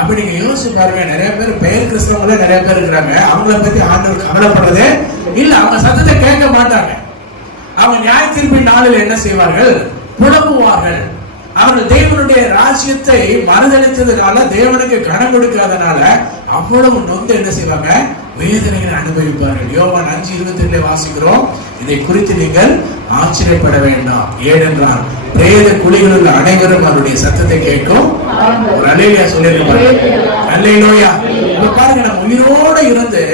அப்ப நீங்க யோசிச்சு பாருங்க, நிறைய பேர் பெயர் கிறிஸ்தவங்களே நிறைய பேர் இருக்கிறாங்க. அவங்கள பத்தி ஆண்டவர் கவலைப்படுறதே இல்ல. அவங்க சத்தத்தை கேட்க மாட்டாங்க. அவங்க நியாய தீர்ப்பின் நாளில் என்ன செய்வார்கள்? புலம்புவார்கள். அவர்கள் தேவனுடைய ராஜ்யத்தை மறுதளித்ததுனால, தேவனுக்கு கனம் கொடுக்காதனால அவ்வளவு நொந்து என்ன செய்வாங்க? வேதனைகளை அனுபவிப்பார்கள். யோவான் 5:22 வாசிக்கிறோம், இதை குறித்து நீங்கள் ஆச்சரியப்பட வேண்டாம், ஏனென்றால் பிரேத குழிகளில் உள்ள அனைவரும் அவருடைய சத்தத்தை கேட்கும். ஒரு அல்லேலூயா சொல்லிருக்க. அல்லேலூயா. இப்ப பாருங்க, நம்ம உயிரோட இருந்து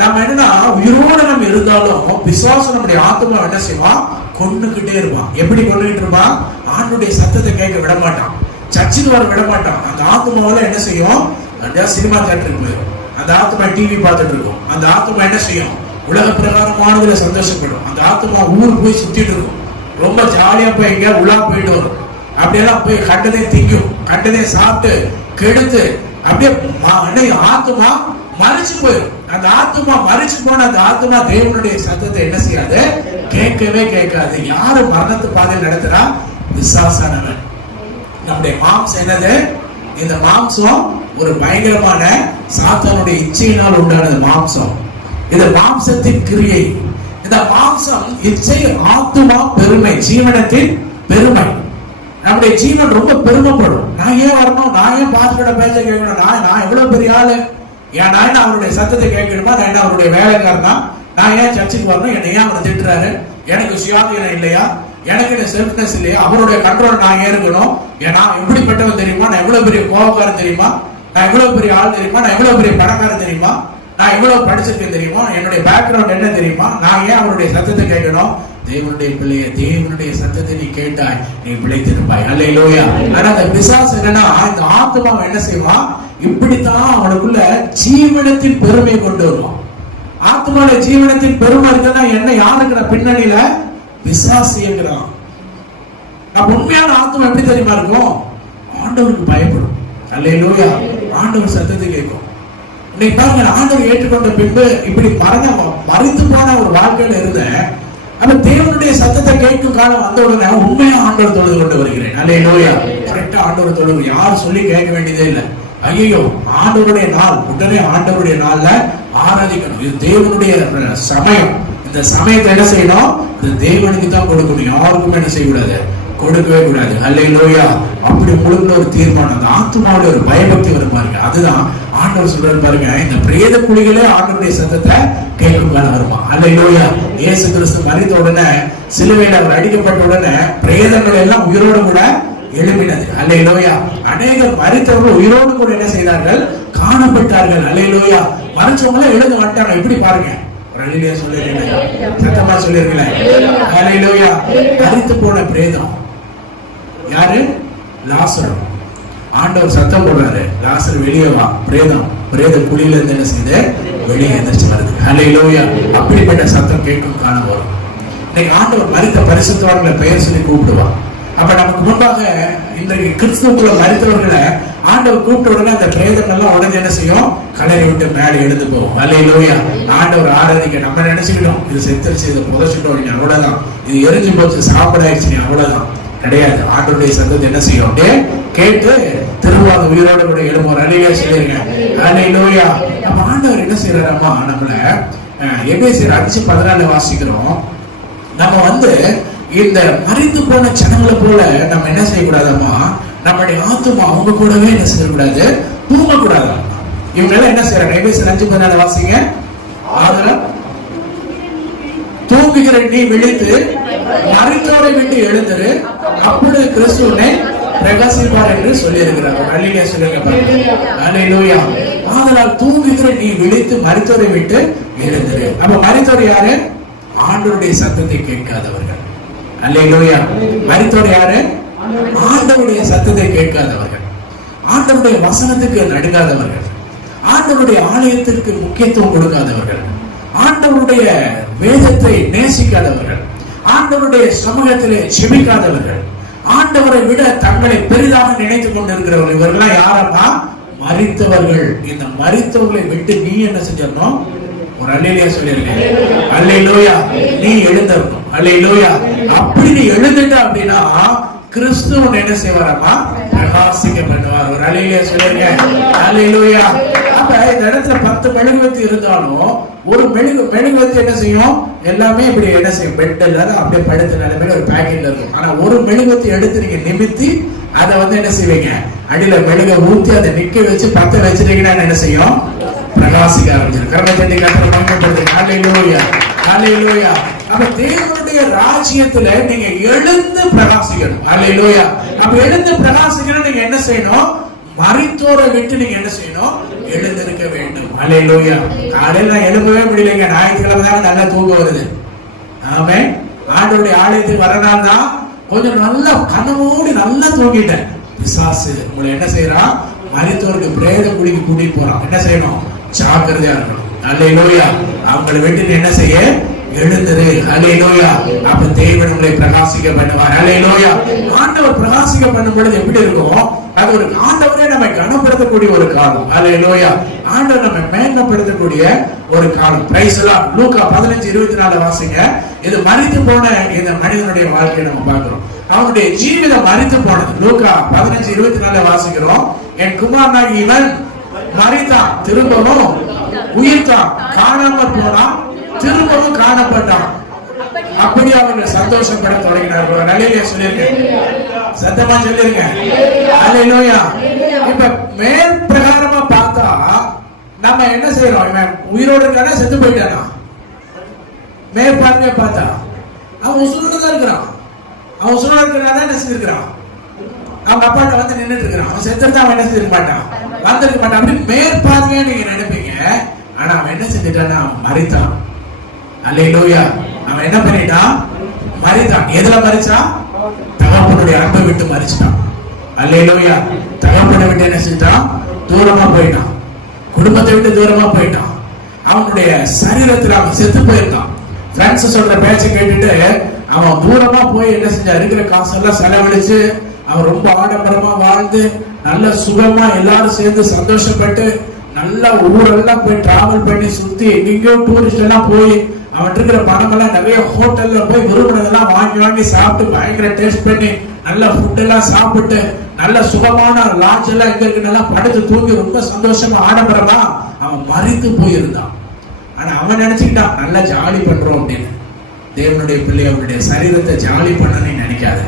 நம்ம என்னன்னா, உயிரோட நம்ம இருந்தாலும் விசுவாசம் நம்முடைய ஆத்மா என்ன செய்வான்? கொண்டுகிட்டே இருப்பான். எப்படி கொண்டுகிட்டு இருப்பான்? ஆண்டுடைய சத்தத்தை கேட்க விட மாட்டான், சர்ச்சுக்கு வர விட மாட்டான். அந்த ஆத்மாவில என்ன செய்யும்? சினிமா தியேட்டருக்கு போயிடும். அந்த ஆத்மா டிவி பார்த்துட்டு இருக்கும். அந்த ஆத்மா என்ன செய்யும்? உலக பிரகாரமானதுல சந்தோஷப்படும். அந்த ஆத்மா ஊர் போய் சுத்திட்டு இருக்கும். ரொம்ப ஜாலியா போய் எங்க உலா போயிட்டு வரும். அப்படியெல்லாம் போய் கண்டதே திங்கும், கண்டதே சாப்பிட்டு கெடுத்து அப்படியே ஆத்மா மறைச்சு போயிடும். அந்த ஆத்மா மறைச்சு போன அந்த ஆத்மா தேவனுடைய சத்தத்தை என்ன செய்யாது? கேட்கவே கேட்காது. யாரு மரணத்து பாதையில் நடத்துறா? விசுவாசானவன். நம்முடைய மாம்சம் என்னது? இந்த மாம்சம் ஒரு பயங்கரமான சாத்தானுடைய இச்சையினால் உண்டானது மாம்சம். இந்த மாம்சத்தின் கிரியை. இந்த மாம்சம், இச்சை, ஆத்துமா, பெருமை, ஜீவனத்தின் பெருமை. நம்முடைய ஜீவன் ரொம்ப பெருமைப்படும். நான் ஏன் வரணும்? நான் ஏன் பாஸ்டரோட பேச கேட்கணும்? நான் எவ்வளவு பெரிய ஆளு? ஏன் நான் என்ன அவருடைய சத்தத்தை கேட்கணுமா? நான் என்ன அவருடைய வேலைக்காரனா? நான் ஏன் சர்ச்சுக்கு வரணும்? என்னை ஏன் அவர் திட்டுறாரு? எனக்கு சுயாதீனம் இல்லையா? எனக்கு என்ன செல்ஃப்னஸ் இல்லையா? அவருடைய கண்ட்ரோல் நான் ஏற்கணும். ஏன்னா எப்படிப்பட்டவன் தெரியுமா? நான் எவ்வளவு பெரிய கோபக்காரன் தெரியுமா? நான் எவ்வளவு பெரிய ஆள் தெரியுமா? நான் எவ்வளவு பெரிய பணக்காரன் தெரியுமா? நான் எவ்வளவு படிச்சிருக்கேன் தெரியுமா? என்னுடைய பேக்ரவுண்ட் என்ன தெரியுமா? நான் ஏன் அவருடைய சத்தத்தை கேட்கணும்? தேவனுடைய பிள்ளைய, தேவனுடைய சத்தத்தை நீ கேட்டாய், நீ பிழைத்திருப்பாய். அல்லேலூயா. ஆனா அந்த பிசாசு என்னன்னா, இந்த ஆத்மாவை என்ன செய்வான்? இப்படித்தான் அவனுக்குள்ள ஜீவனத்தின் பெருமையை கொண்டு வருவான். ஆத்மால ஜீவனத்தின் பெருமை இருக்குன்னா என்ன? யாருக்கிற பின்னணியில? பிசாசு இருக்கிறான். அப்ப உண்மையான ஆத்மா எப்படி தெரியுமா இருக்கும்? ஆண்டவருக்கு பயப்படும். அல்லேலூயா. ஆண்டவர் சத்தத்தை கேட்கும். இன்னைக்கு பாருங்க, ஆண்டவர் ஏற்றுக்கொண்ட பின்பு இப்படி மறைத்து போன ஒரு வாழ்க்கையில இருந்த அப்ப தேவனுடைய சத்தத்தை கேட்கும் காலம் வந்த உடனே உண்மையா ஆண்டவர் தொழுது கொண்டு வருகிறேன். அல்லேலூயா. கரெக்டா ஆண்டவர் தொழுது, யாரும் சொல்லி கேட்க வேண்டியதே இல்லை. ஐயோ, ஆண்டவருடைய நாள், உடனே ஆண்டவருடைய நாள்ல ஆராதிக்கணும். இது தேவனுடைய சமயம். இந்த சமயத்தை என்ன செய்யணும்? இது தேவனுக்கு தான் கொடுக்கணும். யாருக்குமே என்ன செய்யக்கூடாது? கொடுக்கவே கூடாது. அல்லேலூயா. அப்படி முழுக்க ஒரு தீர்மானம். அந்த ஆத்மாவோட ஒரு பயபக்தி வரும் பாருங்க. அதுதான் ஆண்டவர் சொல்றாரு பாருங்க, இந்த பிரேத குழிகளே ஆண்டவருடைய சத்தத்தை கேட்கும் காலம் வருமா. அல்லேலூயா. இயேசு கிறிஸ்து மரித்த உடனே, சிலுவையில் அவர் அடிக்கப்பட்ட உடனே பிரேதங்கள் எல்லாம் உயிரோடு கூட எழுப்பினது. அல்லேலூயா. அநேகர் மரித்தவர்கள் உயிரோடு கூட என்ன செய்தார்கள்? காணப்பட்டார்கள். அல்லேலூயா. மரிச்சவங்களே எழுந்து வந்துட்டாங்க. இப்படி பாருங்க. அல்லேலூயா சொல்லிருக்கீங்களா? சத்தமா சொல்லிருக்கீங்களா? அல்லேலூயா. மரித்து போன பிரேதம் யாரு? லாசரு. ஆண்டவர் சத்தம் போடுறாரு, லாசரு வெளியே வா. பிரேத குழியில இருந்து என்ன செய்து வெளியே எந்திரிச்சு வருது. அல்லேலூயா. அப்படிப்பட்ட சத்தம் கேட்கும் காண வரும். இன்னைக்கு ஆண்டவர் மரித்த பரிசுத்தவான்களை பெயர் சொல்லி கூப்பிடுவான். அப்ப நமக்கு முன்பாக இன்றைக்கு கிறிஸ்துவுக்குள்ள மரித்தவர்களை ஆண்டவர் கூப்பிட்ட உடனே அந்த பிரேதங்கள்லாம் உடனே என்ன செய்யும்? கலரி விட்டு மேலே எழுந்து போவோம். அல்லேலூயா. ஆண்டவர் ஆராதிக்க நம்ம நினைச்சுக்கிட்டோம், இது செத்துருச்சு, இதை புதைச்சிட்டோம், நீ அவ்வளவுதான், இது எரிஞ்சு போச்சு, சாப்பிடாயிடுச்சு, நீ அவ்வளவுதான். கிடையாது. ஆண்டவருடைய சத்தத்தை என்ன செய்யும்? அப்படியே கேட்டு திருவாத உயிரோட கூட எழும்போம். அல்லேலூயா சொல்லிருங்க. அல்லேலூயா. நம்ம ஆண்டவர் என்ன செய்யறாரம்மா? நம்மள எபேசியர் 5:14 வாசிக்கிறோம். நம்ம இந்த மரித்து போன ஜனங்களை போல நம்ம என்ன செய்யக்கூடாதம்மா? நம்முடைய ஆத்துமா அவங்க கூடவே என்ன செய்யக்கூடாது? தூங்கக்கூடாது. இவங்க எல்லாம் என்ன செய்யறாங்க? எபேசியர் 5:14 வாசிங்க. தூங்குகிற நீ விழித்து மரித்தோரை விட்டு எழுந்திரு, அப்பொழுது கிறிஸ்துவை பிரகாசிப்பார் என்று சொல்லி இருக்கிறார். அல்லேலூயா சொல்லுங்க. அல்லேலூயா. ஆதலால் தூங்குகிற நீ விழித்து மரித்தோரை விட்டு எழுந்திரு. அப்ப மரித்தோர் யாரு? ஆண்டவருடைய சத்தத்தை கேட்காதவர்கள். அல்லேலூயா. மரித்தோர் யாரு? ஆண்டவருடைய சத்தத்தை கேட்காதவர்கள், ஆண்டவருடைய வசனத்துக்கு நடுங்காதவர்கள், ஆண்டவருடைய ஆலயத்திற்கு முக்கியத்துவம் கொடுக்காதவர்கள், ஆண்டவருடைய வேதத்தை நேசிக்காதவர்கள், ஆண்டவருடைய சமூகத்திலே செபிக்காதவர்கள், ஆண்டவரை விட தங்களை பெரிதாக நினைத்துக் கொண்டிருக்கிறவர்கள். இவர்கள்லாம் யாரா? மரித்தவர்கள். இந்த மரித்தவர்களை விட்டு நீ என்ன செஞ்சிடணும்? ஒரு அல்லேலூயா சொல்லிருக்கேன். அல்லேலூயா. நீ எழுந்திரணும். அல்லேலூயா. அப்படி நீ எழுந்துட்ட அப்படின்னா கிறிஸ்துவன் என்ன செய்வாரா? பிரகாசிக்க பண்ணுவார். ஒரு அல்லேலூயா சொல்லுங்க. அல்லேலூயா. அப்ப இந்த இடத்துல 10 மெழுகுவர்த்தி இருந்தாலும் ஒரு மெழுகுவர்த்தி என்ன செய்யும்? எல்லாமே இப்படி என்ன செய்யும்? பெட்ல அப்படியே படுத்த நிலைமையில ஒரு பாக்கெட்ல இருக்கும். ஆனா ஒரு மெழுகுவர்த்தி எடுத்து நீங்க நிமித்தி அதை என்ன செய்வீங்க? அடியில மெழுக ஊத்தி அதை நிக்க வச்சு பத்த வச்சிட்டீங்கன்னா என்ன செய்யும்? பிரகாசிக்க ஆரம்பிச்சிடும். கர்மச்சண்டி கர்த்தரை மகிமைப்படுத்துங்க. அல்லேலூயா. அல்லேலூயா. அப்ப தேவனுடைய ராஜ்யத்துல நீங்க எழுந்து பிரகாசிக்கணும். அல்லேலூயா. அப்ப எழுந்து பிரகாசிக்கணும். நீங்க என்ன செய்யணும்? மரித்தோரை விட்டு நீங்க என்ன செய்யணும்? எழுந்திருக்க வேண்டும். அல்லேலூயா. காலையில நான் எழுப்பவே முடியலைங்க. ஞாயிற்றுக்கிழமை தான் நல்லா தூக்கம் வருது. ஆமென். ஆண்டவருடைய ஆலயத்துக்கு வரனால தான் கொஞ்சம் நல்லா கனவோடு நல்லா தூங்கிட்டேன். பிசாசு உங்களை என்ன செய்யறான்? மரித்தோருக்கு பிரேத குடிக்கு கூட்டிட்டு போறான். என்ன செய்யணும்? ஜாக்கிரதையா இருக்கணும். அல்லேலூயா. அவங்களை விட்டு என்ன செய்ய? எழுந்திரு. அல்லேலூயா. அப்ப தேவன் உங்களை பிரகாசிக்க பண்ணுவார். அல்லேலூயா. ஆண்டவர் பிரகாசிக்க பண்ணும் பொழுது எப்படி இருக்கும்? அது ஒரு ஆண்டவரே நம்மை கனப்படுத்தக்கூடிய ஒரு காலம். அல்லேலூயா. ஆண்டவர் நம்மை மேன்மைப்படுத்தக்கூடிய ஒரு காலம். Price the Lord. லூக்கா 15:24 வாசிங்க. இது மரித்து போன இந்த மனிதனுடைய வாழ்க்கையை நம்ம பார்க்கிறோம். அவனுடைய ஜீவிதம் மரித்து போனது. லூக்கா 15:24 வாசிக்கிறோம். என் குமாரனாகி இவன் மரித்தான், திரும்பவும் உயிர்த்தான், காணாமல் போனான், திரும்பவும் காணப்பட்டான். அப்படி அவர்கள் சந்தோஷப்பட தொடங்கினார்கள். நல்ல சொல்லிருக்கேன், சத்தமா சொல்லிருங்க. அல்லேலூயா. இப்ப மேல் பிரகாரமா பார்த்தா நம்ம என்ன செய்யறோம்? இவன் உயிரோடு இருக்கானா செத்து போயிட்டானா? மேற்பார்வையா பார்த்தா அவன் உசுரோட தான் இருக்கிறான். அவன் உசுரோட இருக்கிறானா என்ன செஞ்சிருக்கிறான்? அவங்க அப்பாட்ட வந்து நின்றுட்டு இருக்கிறான். அவன் செத்துட்டு அவன் என்ன செஞ்சிருக்க மாட்டான், வந்திருக்க மாட்டான். அப்படி மேற்பார்வையா நீங்க நினைப்பீங்க. ஆனா அவன் என்ன செஞ்சிட்டான்னா மரித்தான். அல்லேலூயா. அவன் என்ன பண்ணிட்டான்? மரித்தான். எதுல மரிச்சான்? தகப்பனுடைய அன்பை விட்டு மரிச்சிட்டான். அல்லேலூயா. தகப்பனை விட்டு என்ன செஞ்சான்? தூரமா போயிட்டான். குடும்பத்தை விட்டு தூரமா போயிட்டான். அவனுடைய சரீரத்தில் அவன் செத்து போயிருக்கான். பிரான்ஸ் சொல்ற பேச்சை கேட்டுட்டு அவன் தூரமா போய் என்ன செஞ்சா? இருக்கிற காசெல்லாம் செலவழிச்சு அவன் ரொம்ப ஆடம்பரமா வாழ்ந்து நல்ல சுகமா எல்லாரும் சேர்ந்து சந்தோஷப்பட்டு நல்ல ஊரெல்லாம் போய் டிராவல் பண்ணி சுத்தி எங்கெங்கயோ டூரிஸ்ட் எல்லாம் போய் அவன் இருக்கிற பணம் எல்லாம் நிறைய ஹோட்டல்ல போய் விரும்பினதெல்லாம் வாங்கி சாப்பிட்டு பயங்கர டேஸ்ட் பண்ணி நல்ல ஃபுட் எல்லாம் சாப்பிட்டு நல்ல சுகமான லாட்ஜ் எல்லாம் எங்க இருக்கு நல்லா படுத்து தூங்கி ரொம்ப சந்தோஷமா ஆடம்பரமா அவன் மரித்து போயிருந்தான். ஆனா அவன் நினைச்சுக்கிட்டான் நல்லா ஜாலி பண்றோம் அப்படின்னு. தேவனுடைய பிள்ளை அவனுடைய சரீரத்தை ஜாலி பண்ணணும்னு நினைக்காத.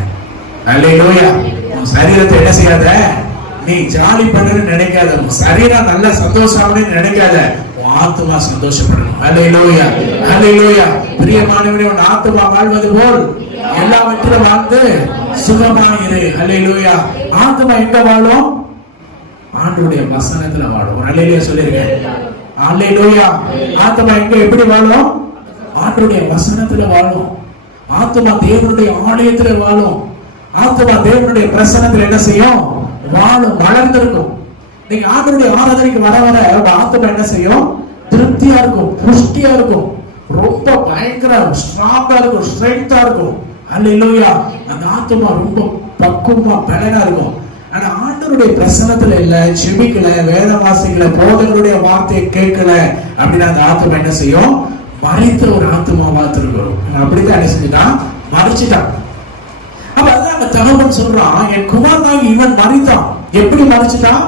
அல்லேலூயா. உன் சரீரத்தை என்ன செய்யாத? நீ ஜாலி பண்ணணும்னு நினைக்காத. உன் சரீரம் நல்ல சந்தோஷம்னு நினைக்காத. உன் ஆத்துமா சந்தோஷப்படணும். அல்லேலூயா. அல்லேலூயா. பிரியமானவனே, உன் ஆத்துமா வாழ்வது போல் எல்லாவற்றிலும் வாழ்ந்து சுகமாயிரு. அல்லேலூயா. ஆத்துமா எங்க வாழும்? ஆண்டவருடைய வசனத்துல வாழும். அல்லேலூயா சொல்லிருங்க. அல்லேலூயா. ஆத்துமா எங்க எப்படி வாழும்? ஆண்டவருடைய வசனத்துல வாழும். ஆத்துமா தேவனுடைய ஆலயத்துல வாழும். ஆத்துமா தேவனுடைய பிரசன்னத்துல என்ன செய்யும்? வாழும், வளர்ந்திருக்கும். நீங்க ஆண்டவருடைய ஆராதனைக்கு வர ஆத்துமா என்ன செய்யும்? திருப்தியா இருக்கும், புஷ்டியா இருக்கும், ரொம்ப பயங்கர ஸ்ட்ராங்கா இருக்கும், ஸ்ட்ரென்த்தா இருக்கும். அல்லேலூயா. அந்த ஆத்துமா ரொம்ப பக்குவமா பலனா இருக்கும். ஆனா ஆண்டவருடைய பிரசன்னத்துல இல்ல, செபிக்கல, வேத வாசிக்கல, போதகருடைய வார்த்தையை கேட்கல அப்படின்னா அந்த ஆத்துமா என்ன செய்யும்? மரித்த ஒரு ஆத்துமாவா திரும்பும். அப்படித்தான் என்ன செஞ்சுட்டான்? மரிச்சிட்டான். அப்ப அதான் அந்த தகவல் சொல்றான், என் குமாரனாகி இவன் மரித்தான். எப்படி மரிச்சிட்டான்?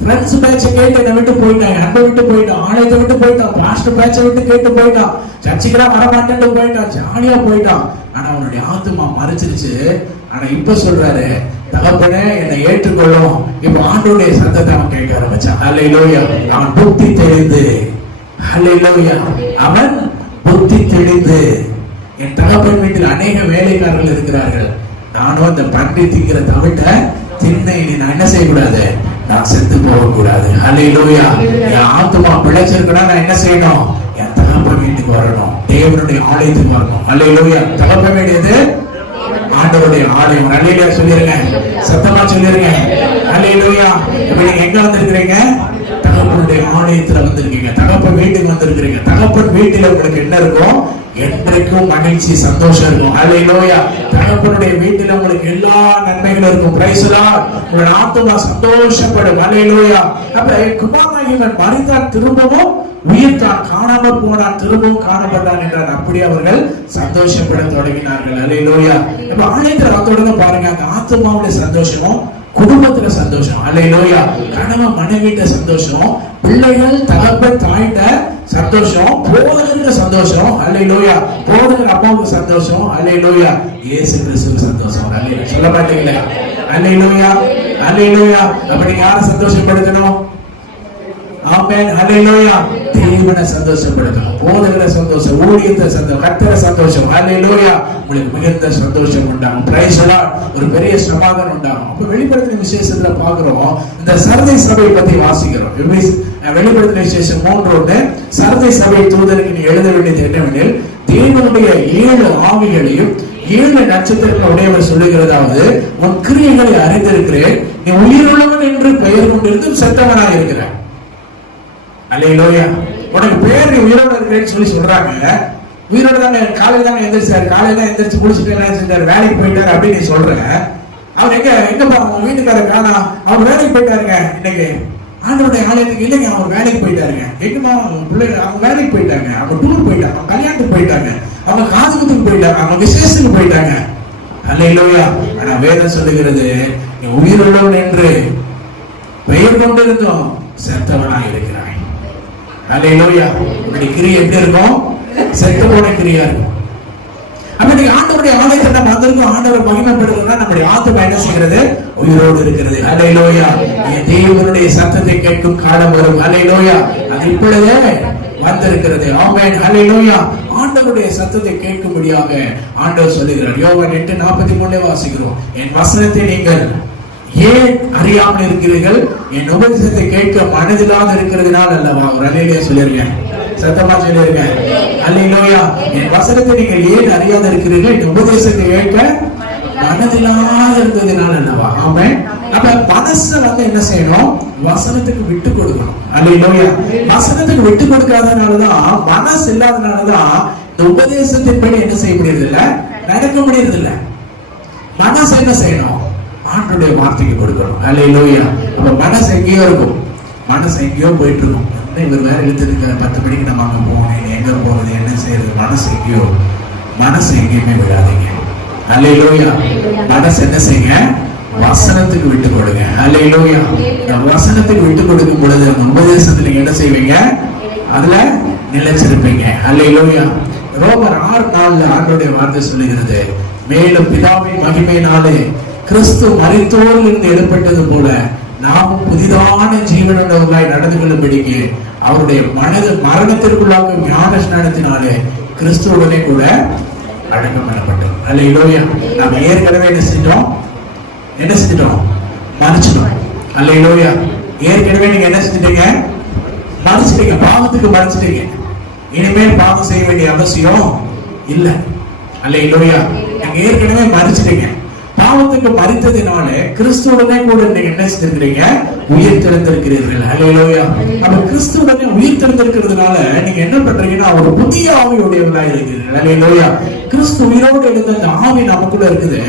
ஃப்ரெண்ட்ஸ் பேச்சை கேட்டு என்னை விட்டு போயிட்டான், அன்பை விட்டு போயிட்டான், ஆலயத்தை விட்டு போயிட்டான், பாஸ்டர் பேச்சை விட்டு கேட்டு போயிட்டான், சர்ச்சைக்கெல்லாம் வரமாட்டேன்னு போயிட்டான், ஜாலியா போயிட்டான். ஆனா அவனுடைய ஆத்துமா மறைச்சிருச்சு. ஆனா இப்ப சொல்றாரு, தகப்பனே என்னை ஏற்றுக்கொள்ளும். இப்ப ஆண்டவருடைய சத்தத்தை அவன் கேட்க ஆரம்பிச்சான். அல்லேலூயா. அவன் புத்தி தெளிந்து, அல்லேலூயா, அவன் புத்தி தெளிந்து, என் தகப்பன் வீட்டில் அநேக வேலைக்காரர்கள் இருக்கிறார்கள், நானும் அந்த பன்றி திங்கிற தவிட்ட திண்ணை நான் என்ன செய்யக்கூடாது? நான் செத்து போக கூடாது. அல்லேலூயா. என் ஆத்துமா பிழைச்சிருக்கா நான் என்ன செய்யணும்? என் தகப்பன் வீட்டுக்கு வரணும், தேவனுடைய ஆலயத்துக்கு வரணும். அல்லேலூயா. தகப்பன் வீடு எது? ஆண்டவருடைய ஆலயம். அல்லேலூயா சொல்லிருங்க, சத்தமா சொல்லிருங்க. அல்லேலூயா. இப்ப நீங்க எங்க வந்திருக்கிறீங்க? தகப்பனுடைய ஆலயத்துல வந்திருக்கீங்க, தகப்பன் வீட்டுக்கு வந்திருக்கிறீங்க. தகப்பன் வீட்டுல உங்களுக்கு என்ன இருக்கும்? என்றைக்கும் மகிழ்ச்சி, சந்தோஷம் இருக்கும். அல்லேலூயா. தகப்பனுடைய வீட்டில் உங்களுக்கு எல்லா நன்மைகளும் இருக்கும். Price the Lord. உங்க ஆத்துமா சந்தோஷப்படும். அல்லேலூயா. அப்ப குமாரனாகி இவன் மரித்தான், திரும்பவும் உயிர்த்தான், காணாமல் போனான், திரும்பவும் காணப்பட்டான் என்றார். அப்படி அவர்கள் சந்தோஷப்பட தொடங்கினார்கள். அல்லேலூயா. இப்ப ஆலயத்துல வந்த உடனே பாருங்க, அந்த ஆத்துமாவுடைய சந்தோஷமும் குடும்பத்துல சந்தோஷம். அல்லேலூயா. கணவன் மனைவிட்ட சந்தோஷம், பிள்ளைகள் தகப்பன் தாயிட்ட சந்தோஷம், போதகருக்கு சந்தோஷம். அல்லேலூயா. போதகர் அம்மாவுக்கு சந்தோஷம். அல்லேலூயா. இயேசு கிறிஸ்துவுக்கு சந்தோஷம். அல்லேலூயா. சொல்ல மாட்டீங்களா? அல்லேலூயா. அல்லேலூயா. அப்படி யாரை சந்தோஷப்படுத்தணும்? ஆமென். அல்லேலூயா. தேவனை சந்தோஷப்படுத்தணும், போதகரை சந்தோஷம், ஊழியத்தை சந்தோஷம், கர்த்தரை சந்தோஷம். அல்லேலூயா. உங்களுக்கு மிகுந்த சந்தோஷம் உண்டாகும். Price the Lord. ஒரு பெரிய சமாதானம் உண்டாகும். அப்ப வெளிப்படுத்தின விசேஷத்துல பாக்குறோம், இந்த சர்தை சபையை பத்தி வாசிக்கிறோம். வெளிப்படுத்தின விசேஷம் 3:1, சர்தை சபை தூதனுக்கு நீ எழுத வேண்டியது என்னவெனில், தேவனுடைய 7 ஆவிகளையும் 7 நட்சத்திரங்கள் உடையவர் சொல்லுகிறதாவது, உன் கிரியைகளை அறிந்திருக்கிறேன், நீ உயிருள்ளவன் என்று பெயர் கொண்டிருந்தும் செத்தவனாக இருக்கிறாய். அல்லேலூயா. உனக்கு பேர் நீ உயிரோட இருக்கிறேன்னு சொல்லி சொல்றாங்க. உயிரோட தானே, காலையில தானே எந்திரிச்சாரு, காலையில எந்திரிச்சு குளிச்சுட்டு என்ன செஞ்சாரு, வேலைக்கு போயிட்டாரு அப்படின்னு நீ சொல்ற. அவர் எங்கப்பா உங்க வீட்டுக்காரர் காணா, அவர் வேலைக்கு போயிட்டாருங்க இன்னைக்கு, ஆண்டவருடைய ஆலயத்துக்கு இல்லைங்க, அவர் வேலைக்கு போயிட்டாருங்க. எங்கம்மா பிள்ளைங்க, அவங்க வேலைக்கு போயிட்டாங்க, அவங்க டூர் போயிட்டாங்க, அவங்க கல்யாணத்துக்கு போயிட்டாங்க, அவங்க காதுகுத்துக்கு போயிட்டாங்க, அவங்க விசேஷத்துக்கு போயிட்டாங்க. அல்லேலூயா. ஆனா வேதம் சொல்லுகிறது, நீ உயிருள்ளவன் என்று பெயர் கொண்டிருந்தோம் செத்தவனாக இருக்கிறாய். அல்லேலூயா. உங்களுடைய கிரியை எப்படி இருக்கும்? செத்து போன கிரியா இருக்கும். அப்ப நீங்க ஆண்டவருடைய ஆலயத்தை நம்ம வந்திருக்கோம், ஆண்டவர் மகிமைப்படுறதுன்னா நம்முடைய ஆத்துமா என்ன செய்கிறது? உயிரோடு இருக்கிறது. அல்லேலூயா. தேவனுடைய சத்தத்தை கேட்கும் காலம் வரும். அல்லேலூயா. அது இப்பொழுதே வந்திருக்கிறது. ஆமென். அல்லேலூயா. ஆண்டவருடைய சத்தத்தை கேட்கும்படியாக ஆண்டவர் சொல்லுகிறார். யோவான் 8:43 வாசிக்கிறோம், என் வசனத்தை நீங்கள் ஏன் அறியாமல் இருக்கிறீர்கள்? என் உபதேசத்தை கேட்க மனதில்லாத இருக்கிறதுனால அல்லவா. ஒரு அல்லேலூயா சொல்லிருக்கேன், சத்தமா சொல்லிருக்கேன். அல்லேலூயா. என் வசனத்தை நீங்கள் ஏன் அறியாத இருக்கிறீர்கள்? என் உபதேசத்தை கேட்க மனதில்லாத இருந்ததுனால அல்லவா. ஆமென். அப்ப மனசை என்ன செய்யணும்? வசனத்துக்கு விட்டு கொடுக்கணும். அல்லேலூயா. வசனத்துக்கு விட்டு கொடுக்காதனாலதான், மனசு இல்லாதனாலதான் இந்த உபதேசத்தின்படி என்ன செய்ய முடியறது இல்ல, நடக்க முடியறது இல்ல. மனசு என்ன செய்யணும்? ஆண்டவருடைய வார்த்தைக்கு கொடுக்கணும். அல்லேலூயா. அப்ப மனசு எங்கேயோ இருக்கும், மனசு எங்கேயோ போயிட்டு இருக்கும். இவர் வேற எழுத்துருக்க 10 மணிக்கு நம்ம அங்க போகணும், எங்க போறது, என்ன செய்யறது, மனசு எங்கேயோ. மனசு எங்கேயுமே விடாதீங்க. அல்லேலூயா. மனசு என்ன செய்யுங்க? வசனத்துக்கு விட்டு கொடுங்க. அல்லேலூயா. வசனத்துக்கு விட்டு கொடுக்கும் பொழுது உபதேசத்துல நீங்க என்ன செய்வீங்க? அதுல நிலைச்சிருப்பீங்க. அல்லேலூயா. ரோமர் 6:4 ஆண்டவருடைய வார்த்தை சொல்லுகிறது, மேலும் பிதாவின் மகிமையினாலே கிறிஸ்து மரித்தோரில் இருந்து எழுப்பட்டது போல நாமும் புதிதான ஜீவனுள்ளவர்களாய் நடந்து கொள்ளும்படிக்கு அவருடைய மரணத்திற்குள்ளாக ஞான ஸ்நானத்தினாலே கிறிஸ்துவுடனே கூட அடக்கம் பண்ணப்பட்டோம். அல்லேலூயா. நாம ஏற்கனவே என்ன செஞ்சோம்? மறிச்சிட்டோம். அல்லேலூயா. ஏற்கனவே நீங்க என்ன செஞ்சிட்டீங்க? மறிச்சிட்டீங்க. பாவத்துக்கு மறிச்சிட்டீங்க. இனிமேல் பாவம் செய்ய வேண்டிய அவசியம் இல்ல. அல்லேலூயா. நீங்க ஏற்கனவே மறிச்சிட்டீங்க. பாவத்துக்கு மரித்ததினால கிறிஸ்துவுடனே கூட நீங்க என்ன செஞ்சிருக்கிறீங்க? உயிர் திறந்திருக்கிறீர்கள். அல்லேலூயா. அப்ப கிறிஸ்துவுடனே உயிர் திறந்திருக்கிறதுனால நீங்க என்ன பண்றீங்கன்னா, ஒரு புதிய ஆவியுடையவர்களாக இருக்கிறீர்கள். அல்லேலூயா. கிறிஸ்து உயிரோடு எழுந்த அந்த ஆவி நமக்குள்ள இருக்குது.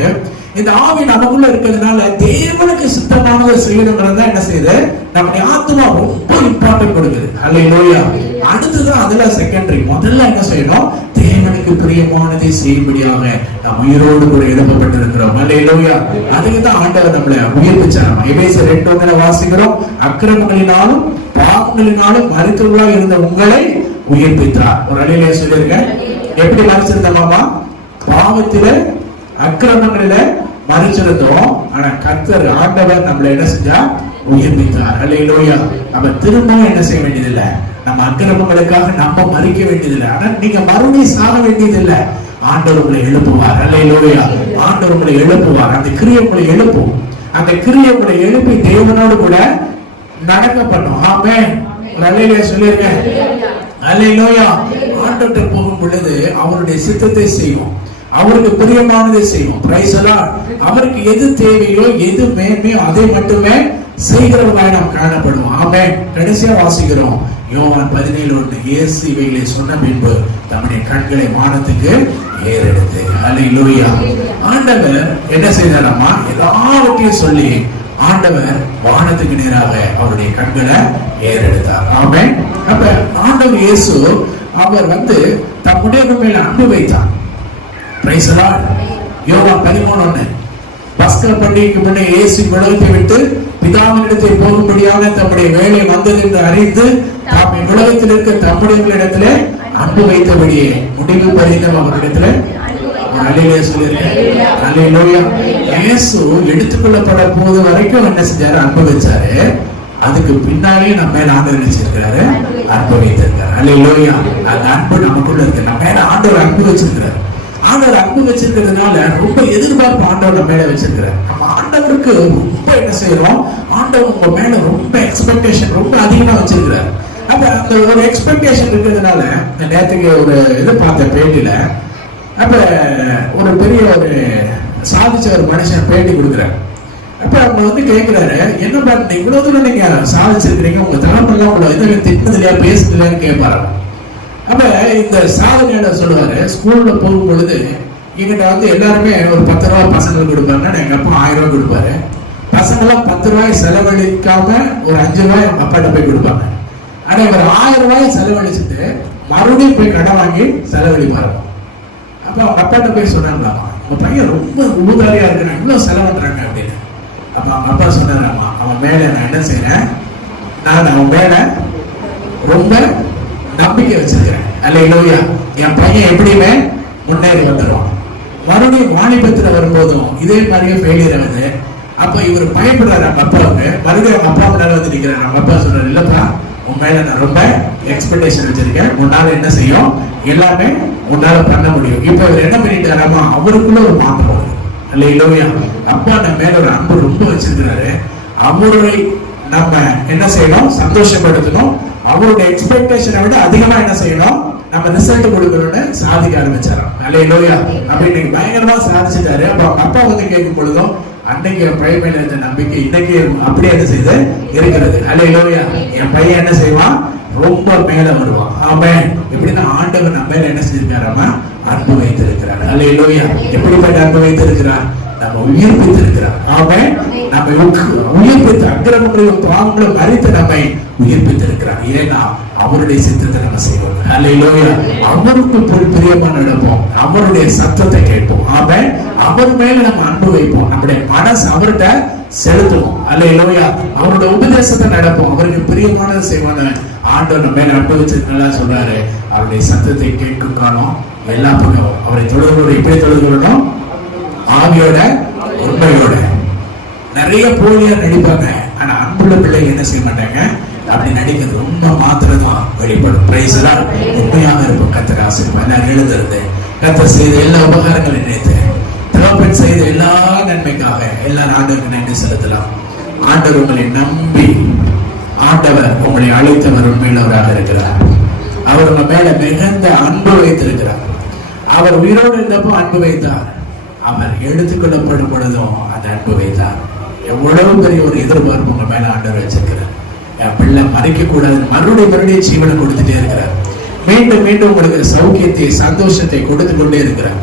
இந்த ஆவி நமக்குள்ள இருக்கிறதுனால தேவனுக்கு சித்தமானதை செய்யணும்ன்றதா என்ன செய்யுது? நம்முடைய ஆத்மா ரொம்ப இம்பார்ட்டன்ட் கொடுக்குது. அல்லேலூயா. அடுத்துதான் அதுல செகண்டரி. முதல்ல என்ன செய்யணும்? தேவனுக்கு பிரியமானதை செய்யும்படியாக நாம் உயிரோடு கூட எழுப்பப்பட்டிருக்கிறோம். அல்லேலூயா. அதுக்குதான் ஆண்டவர் நம்மளை உயிர்ப்பிச்சார். எபேசியர் 2:1 வாசிக்கிறோம், அக்கிரமங்களினாலும் பாவங்களினாலும் மரித்தவர்களாக இருந்த உங்களை உயிர்ப்பித்தார். ஒரு அல்லேலூயா சொல்லிருக்கேன். எப்படி மரிச்சிருந்தோமா? பாவத்தில அக்கிரமங்களில மறிச்சிருந்தோம். ஆனா கர்த்தர் ஆண்டவர் நம்மளை என்ன செஞ்சா? உயிர்ப்பித்தார். அல்லேலூயா. அப்ப திரும்பவும் என்ன செய்ய வேண்டியதில்லை, நம்ம அக்கிரமங்களுக்காக நம்ம மறிக்க வேண்டியதில்லை. ஆனா நீங்க மறுபடியும் சாக வேண்டியதில்லை. ஆண்டவர் உங்களை எழுப்புவார். அல்லேலூயா. ஆண்டவர் உங்களை எழுப்புவார். அந்த கிரியை உங்களை எழுப்பும். அந்த கிரியை உங்களை எழுப்பி தேவனோடு கூட நடக்க பண்ணும். ஆமென். ஒரு அல்லேலூயா சொல்லிருக்கேன். அல்லேலூயா. ஆண்டவர்கிட்ட போகும் பொழுது அவருடைய சித்தத்தை செய்வோம், அவருக்கு பிரியமானதை செய்வோம். Price the Lord. அவருக்கு எது தேவையோ, எது மேன்மையோ அதை மட்டுமே செய்கிறவர்களாய் நாம் காணப்படுவோம். ஆமென். கடைசியா வாசிக்கிறோம் யோவான் 17:1, இயேசு இவைகளை சொன்ன பின்பு தம்முடைய கண்களை வானத்துக்கு ஏறெடுத்து. அல்லேலூயா. ஆண்டவர் என்ன செய்தாராமா? எல்லாவற்றையும் சொல்லி ஆண்டவர் வானத்துக்கு நேராக அவருடைய கண்களை ஏறெடுத்தார். ஆமென். அப்ப ஆண்டவர் இயேசு அவர் தம்முடைய மேல அன்பு வைத்தார். Price the Lord. யோவான் 13:1, பஸ்கா பண்டிகைக்கு முன்னே இயேசு உலகத்தை விட்டு பிதாவினிடத்தை போகும்படியான தம்முடைய வேலை வந்தது என்று அறிந்து தாம் உலகத்தில் இருக்க தம்முடைய அன்பு வைத்தபடியே முடிவு பரிந்தம் அவரிடத்துல இயேசு எடுத்துக்கொள்ளப்பட போது வரைக்கும் என்ன செஞ்சாரு? அன்பு வச்சாரு. அதுக்கு பின்னாலே நம்ம மேல ஆண்டவர் வச்சிருக்கிறாரு, அன்பு வைத்திருக்காரு. அல்லேலூயா. அந்த அன்பு நமக்குள்ள இருக்கு. நம்ம மேல ஆண்டவர் அன்பு வச்சிருக்கிறாரு. ஆண்டவர் அன்பு வச்சிருக்கிறதுனால ரொம்ப எதிர்பார்ப்பு ஆண்டவர் நம்ம மேல வச்சிருக்கிறார். நம்ம ஆண்டவருக்கு ரொம்ப என்ன செய்யறோம்? ஆண்டவர் உங்க மேல ரொம்ப எக்ஸ்பெக்டேஷன் ரொம்ப அதிகமா வச்சிருக்கிறார். அப்ப அந்த ஒரு எக்ஸ்பெக்டேஷன் இருக்கிறதுனால நேற்றுக்கு ஒரு இது பார்த்த பேட்டியில, அப்ப ஒரு பெரிய ஒரு சாதிச்ச ஒரு மனுஷன் பேட்டி கொடுக்குறாரு. அப்ப அவங்க வந்து கேட்கிறாரு, என்ன பண்ண இவ்வளவு தூரம் நீங்க சாதிச்சிருக்கிறீங்க, உங்க தலைமையெல்லாம் உங்களை எதுவும் திட்டது இல்லையா, பேசுது இல்லையான்னு கேட்பாரு. அப்ப இந்த சாதனையாளர் சொல்லுவாரு, ஸ்கூல்ல போகும் பொழுது எங்கிட்ட வந்து எல்லாருமே ஒரு 10 ரூபாய் பசங்களுக்கு கொடுப்பாங்கன்னா எங்க அப்பா 1000 ரூபாய் கொடுப்பாரு. பசங்க எல்லாம் 10 ரூபாய் செலவழிக்காம ஒரு 5 ரூபாய் அவங்க அப்பாட்ட போய் கொடுப்பாங்க. ஆனா இவர் 1000 ரூபாய் செலவழிச்சுட்டு மறுபடியும் போய் கடை வாங்கி செலவழிப்பாரு. அப்ப அவங்க அப்பாட்ட போய் சொன்னாங்களாமா, உங்க பையன் ரொம்ப ஊதாரியா இருக்கு, இவ்வளவு செலவழிறாங்க அப்படின்னு. அப்ப அவங்க அப்பா சொன்னாராமா, அவன் மேல நான் என்ன செய்யறேன், நான் அவன் மேல ரொம்ப நம்பிக்கை வச்சிருக்கிறேன். அல்லேலூயா. என் பையன் எப்படியுமே முன்னேறி வந்துடுவான். மறுபடியும் வாணிபத்துல வரும்போதும் இதே மாதிரியே ஃபெயிலியர் ஆகுது. அப்ப இவர் பயப்படுறாரு அவங்க அப்பாவுக்கு. மறுபடியும் அவங்க அப்பா முன்னால வந்து நிக்கிறாரு. அவங்க அப்பா சொல்றாரு, இல்லப்பா உன் மேல நான் ரொம்ப எக்ஸ்பெக்டேஷன் வச்சிருக்கேன், உன்னால என்ன செய்யும், எல்லாமே உன்னால பண்ண முடியும். இப்ப இவர் என்ன பண்ணிட்டாராமா, அவருக்குள்ள ஒரு மாற்றம் வருது. அல்லேலூயா. அப்பா நம்ம மேல ஒரு அன்பு ரொம்ப வச்சிருக்கிறாரு. அவரை நம்ம என்ன செய்யணும், சந்தோஷப்படுத்தணும். அவருடைய எக்ஸ்பெக்டேஷனை விட அதிகமா என்ன செய்யணும், நம்ம ரிசல்ட் கொடுக்கணும்னு சாதிக்க ஆரம்பிச்சாராம். அல்லேலூயா. அப்ப இன்னைக்கு பயங்கரமா சாதிச்சுட்டாரு. அப்ப அவங்க அப்பா வந்து கேட்கும் பொழுதும் அன்னைக்கு என் பையன் மேல இருந்த நம்பிக்கை இன்னைக்கு அப்படியே என்ன செய்து இருக்கிறது. அல்லேலூயா. என் பையன் என்ன செய்வான், ரொம்ப மேல வருவான். ஆமென். எப்படின்னா ஆண்டவர் நம்ம மேல என்ன செஞ்சிருக்காராமா, அன்பு வைத்திருக்கிறார். அல்லேலூயா. எப்படிப்பட்ட அன்பு வைத்திருக்கிறார், நம்ம உயிர்ப்பித்திருக்கிறார். ஆமென். நம்ம உயிர்ப்பித்து அக்கிரமங்களையும் பாவங்களையும் மறித்து நம்மை உயிர்ப்பித்திருக்கிறார். ஏன்னா அவருடைய சித்தத்தை நம்ம செய்வோம். அல்லேலூயா. அவருக்கு பிரியமா நடப்போம், அவருடைய சத்தத்தை கேட்போம். ஆமென். அவர் மேல நம்ம அன்பு வைப்போம், நம்முடைய மனசு அவர்கிட்ட செலுத்துவோம். அல்லேலூயா. அவருடைய உபதேசத்தை நடப்போம், அவருக்கு பிரியமானது செய்வாங்க. ஆண்டவர் நம்ம மேல அன்பு வச்சிருக்கா சொல்றாரு, அவருடைய சத்தத்தை கேட்கும் காலம் எல்லா பக்கம் அவரை தொழுகிறோட எப்படி தொழுகிறோம், ஆவியோட உண்மையோட. நிறைய போலியா நடிப்பாங்க, ஆனா அன்புள்ள பிள்ளை என்ன செய்ய மாட்டாங்க, அப்படி நடிக்கிறது ரொம்ப மாத்திரதான் வெளிப்படும். பிரைஸ் எல்லாம் உண்மையாக இருக்கும். கர்த்தர் ஆசீர்வாதம். நான் எழுதுறது கர்த்தர் செய்த எல்லா உபகாரங்களும் நினைத்து தகப்பன் செய்த எல்லா நன்மைக்காக எல்லாரும் ஆண்டவருக்கு நன்றி செலுத்தலாம். ஆண்டவர் உங்களை நம்பி, ஆண்டவர் உங்களை அழைத்தவர் உண்மையுள்ளவராக இருக்கிறார். அவர் உங்க மேல மிகுந்த அன்பு வைத்திருக்கிறார். அவர் உயிரோடு இருந்தப்போ அன்பு வைத்தார், அவர் எடுத்துக்கொள்ளப்படும் பொழுதும் அந்த அன்பு வைத்தார். எவ்வளவு பெரிய ஒரு எதிர்பார்ப்பு உங்க மேல ஆண்டவர் வச்சிருக்கிறார். என் பிள்ளை மறைக்க கூடாது, மறுபடியும் ஜீவனை கொடுத்துட்டே இருக்கிறார். மீண்டும் மீண்டும் உங்களுக்கு சௌக்கியத்தை சந்தோஷத்தை கொடுத்து கொண்டே இருக்கிறார்.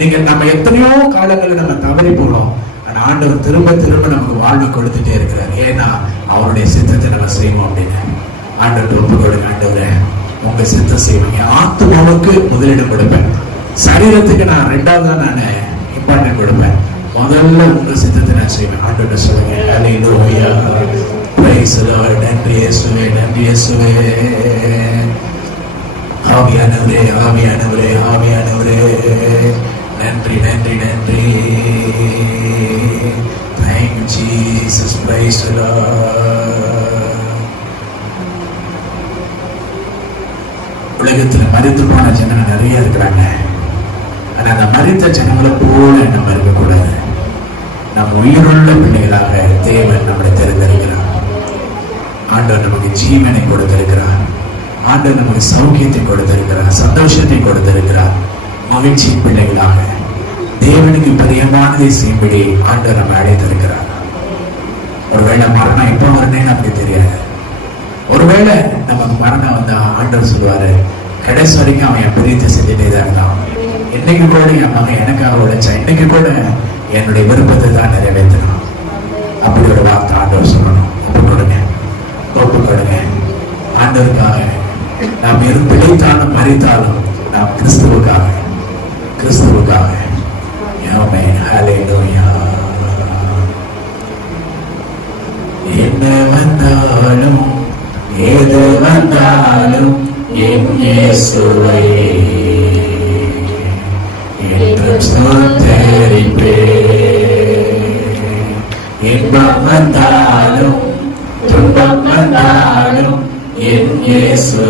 நீங்க நம்ம எத்தனையோ காலங்களில் நம்ம தவறி போனோம், ஆனா ஆண்டவர் திரும்ப திரும்ப நமக்கு வாழ்வு கொடுத்துட்டே இருக்கிறார். ஏன்னா அவருடைய சித்தத்தை நம்ம செய்வோம் அப்படின்னு. ஆண்டவர் ஒப்பு கொடுங்க. ஆண்டவரே உங்க சித்தம் செய்வீங்க. ஆத்மாவுக்கு முதலிடம் கொடுப்பேன், சரீரத்துக்கு நான் 2வது நான் இம்பார்ட்டன்ட் கொடுப்பேன். முதல்ல உங்க சித்தத்தை நான் செய்வேன். ஆண்டவர் சொல்லுங்க. அல்லேலூயா. Praise the lord. நன்றி இயேசுவே, நன்றி இயேசுவே. ஆவியானவரே, ஆவியானவரே, ஆவியானவரே, நன்றி நன்றி நன்றி. Thank you Jesus. Praise the Lord. உலகத்துல மரித்து போன ஜனங்கள் நிறைய இருக்கிறாங்க. ஆனா அந்த மரித்த ஜனங்களை போல நம்ம இருக்கக்கூடாது. நம்ம உயிருள்ள பிள்ளைகளாக தேவன் நம்மளை தெரிந்திருக்கிறார். ஆண்டவர் நமக்கு ஜீவனை கொடுத்திருக்கிறார். ஆண்டவர் நமக்கு சௌக்கியத்தை கொடுத்திருக்கிறார், சந்தோஷத்தை கொடுத்திருக்கிறார். மகிழ்ச்சி பிள்ளைகளாக தேவனுக்கு பிரியமானதை செய்யும்படி ஆண்டவர் நம்ம அழைத்திருக்கிறார். ஒருவேளை மரணம் எப்ப வரணும்னு அப்படி தெரியாது. ஒருவேளை நமக்கு மரணம் வந்தா ஆண்டவர் சொல்லுவாரு, கடைசி வரைக்கும் அவன் என் பிரியத்தை செஞ்சுட்டே தான் இருந்தான். இன்னைக்கு கூட என் மகன் எனக்காக உழைச்சான், இன்னைக்கு கூட என்னுடைய விருப்பத்தை தான் நிறைவேற்றினான். அப்படி ஒரு வார்த்தை ஆண்டவர் சொல்லணும். ஒப்பு கொடுங்க, ஒப்பு கொடுங்க. ஆண்டவருக்காக நாம் பிழைத்தாலும் மறித்தாலும் நாம் கிறிஸ்துவுக்காக, கிறிஸ்துவுக்காக. ஆமென். ஹல்லேலூயா. என்ன வந்தாலும் ஏது வந்தாலும் என் இயேசுவை என்றும் ஸ்தோத்தரிப்பேன். இன்பம் வந்தாலும் துன்பம் வந்தாலும் என் இயேசு